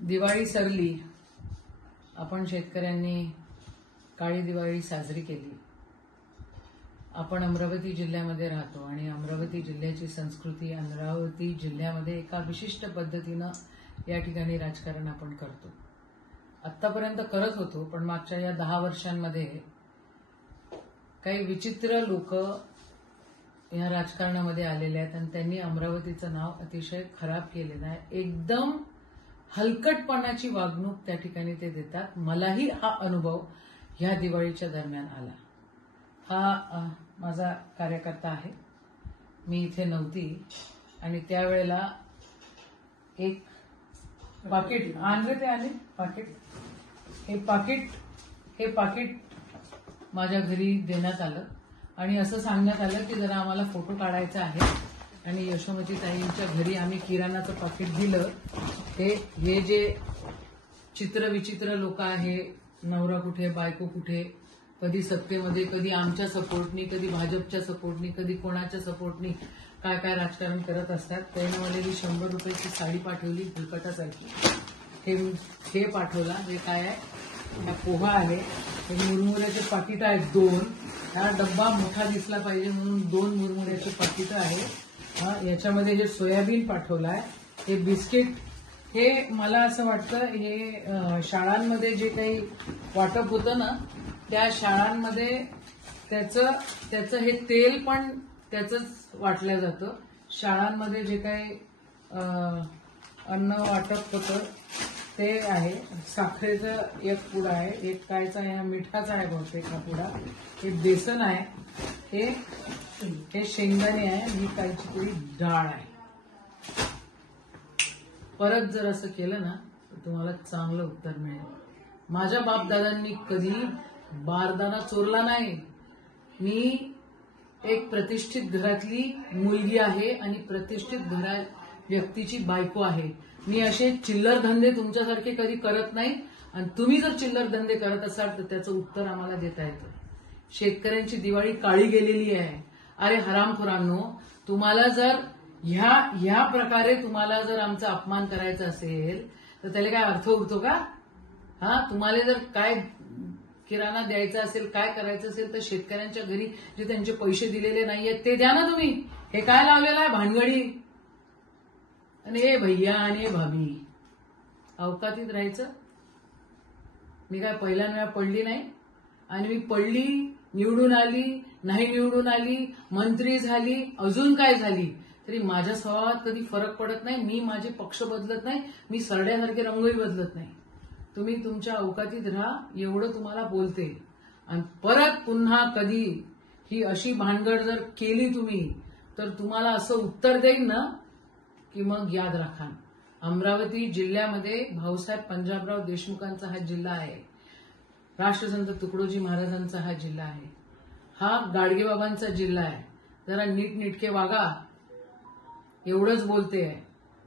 दिवाळी सरली, आपण शेतकऱ्यांनी काळी दिवाळी साजरी केली. आपण अमरावती जिल्ह्यामध्ये राहतो आणि अमरावती जिल्ह्याची संस्कृती अमरावती जिल्ह्यामध्ये एका विशिष्ट पद्धतीनं या ठिकाणी राजकारण आपण करतो. आतापर्यंत करत होतो, पण मागच्या या 10 वर्षांमध्ये काही विचित्र लोक या राजकारणामध्ये आलेले आहेत आणि त्यांनी अमरावतीचं नाव अतिशय खराब केलेलं आहे. एकदम हलकटपणाची वागणूक त्या ठिकाणी ते देतात. मलाही हा अनुभव ह्या दिवाळीच्या दरम्यान आला. हा माझा कार्यकर्ता आहे. मी इथे नव्हती आणि त्यावेळेला एक पाकिट आणले आले हे पाकिट माझ्या घरी देण्यात आलं आणि असं सांगण्यात आलं की जरा आम्हाला फोटो काढायचा आहे आणि यशोमती ताईंच्या घरी आम्ही किराणाचं पाकिट दिलं. हे जे चित्रविचित्र लोक आहे, नवरा कुठे बायको कुठे, कधी सत्तेमध्ये, कधी आमच्या सपोर्टनी, कधी भाजपच्या सपोर्टनी, कधी कोणाच्या सपोर्टनी काय काय राजकारण करत असतात. त्याने मला ही 100 रुपयाची साडी पाठवली फुलकटासारखी. हे पाठवला. हे काय आहे? हा पोहा आहे. हे मुरमुऱ्याचे पाकिट आहेत 2. हा डब्बा मोठा दिसला पाहिजे म्हणून 2 मुरमुऱ्याचे पाकिट आहे. याच्यामध्ये हे सोयाबीन पाठवलाय. हे बिस्किट. हे मला असं वाटतं हे शाळांमध्ये जे काही वाटप होतं ना, त्या शाळांमध्ये त्याचं हे तेल पण त्याचंच वाटलं जातं. शाळांमध्ये जे काही अन्न वाटप होतं ते आहे. साखरेचं एक पुडा आहे, एक कायचा आहे, मिठाचा आहे बहुतेक हा पुडा. हे बेसन आहे, हे शेंगदाणे आहे, ही कायची तरी डाळ आहे. परत जर असं केलं ना तर तुम्हाला चांगलं उत्तर मिळेल. माझ्या बापदादांनी कधी बारदाना चोरला नाही. मी एक प्रतिष्ठित घरातली मुलगी आहे आणि प्रतिष्ठित व्यक्तीची बायको आहे. मी असे चिल्लर धंदे तुमच्यासारखे कधी करत नाही आणि तुम्ही जर चिल्लर धंदे करत असाल तर त्याचं उत्तर आम्हाला देता येतं. शेतकऱ्यांची दिवाळी काळी गेलेली आहे. अरे हरामखोरांनो, तुम्हाला जर ह्या प्रकारे तुम्हाला जर आमचा अपमान करायचा असेल तर त्याला काय अर्थ उरतो का? तुम्हाला जर काय किराणा द्यायचा असेल, काय करायचं असेल तर शेतकऱ्यांच्या घरी जे त्यांचे पैसे दिलेले नाहीयेत ते द्या ना तुम्ही. हे काय लावलेलं आहे भानगडी? आणि हे भैया आणि हे भाभी अवकातीत राहायचं. मी काय पहिल्यांदा पडली नाही आणि मी पडली, निवडून आली, नाही निवडून आली, मंत्री झाली, अजून काय झाली तरी माझ्या स्वभावात कधी फरक पडत नाही. मी माझे पक्ष बदलत नाही. मी सरड्यासारखे रंगही बदलत नाही. तुम्ही तुमच्या अवकातीत राहा एवढं तुम्हाला बोलते. आणि परत पुन्हा कधी ही अशी भानगड जर केली तुम्ही तर तुम्हाला असं उत्तर देईन ना की मग याद राखा. अमरावती जिल्ह्यामध्ये भाऊसाहेब पंजाबराव देशमुखांचा हा जिल्हा आहे. राष्ट्रसंत तुकडोजी महाराजांचा हा जिल्हा आहे. हा गाडगेबाबांचा जिल्हा आहे. जरा नीटनेटके वागा एवढंच बोलते आहे.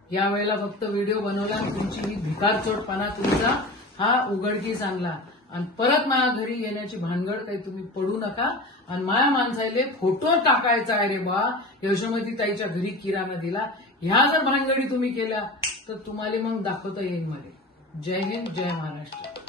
यावेळेला फक्त व्हिडिओ बनवला आणि तुमची ही भिकारचोटपणा तुमचा हा उघडकीस आणला आणि परत माझ्या घरी येण्याची भानगड काही तुम्ही पडू नका. आणि माया माणसाले फोटो टाकायचा आहे रे बा, यशोमती ताईच्या घरी किराणा दिला. ह्या जर भानगडी तुम्ही केल्या तर तुम्हाला मग दाखवता येईल मला. जय हिंद, जय महाराष्ट्र.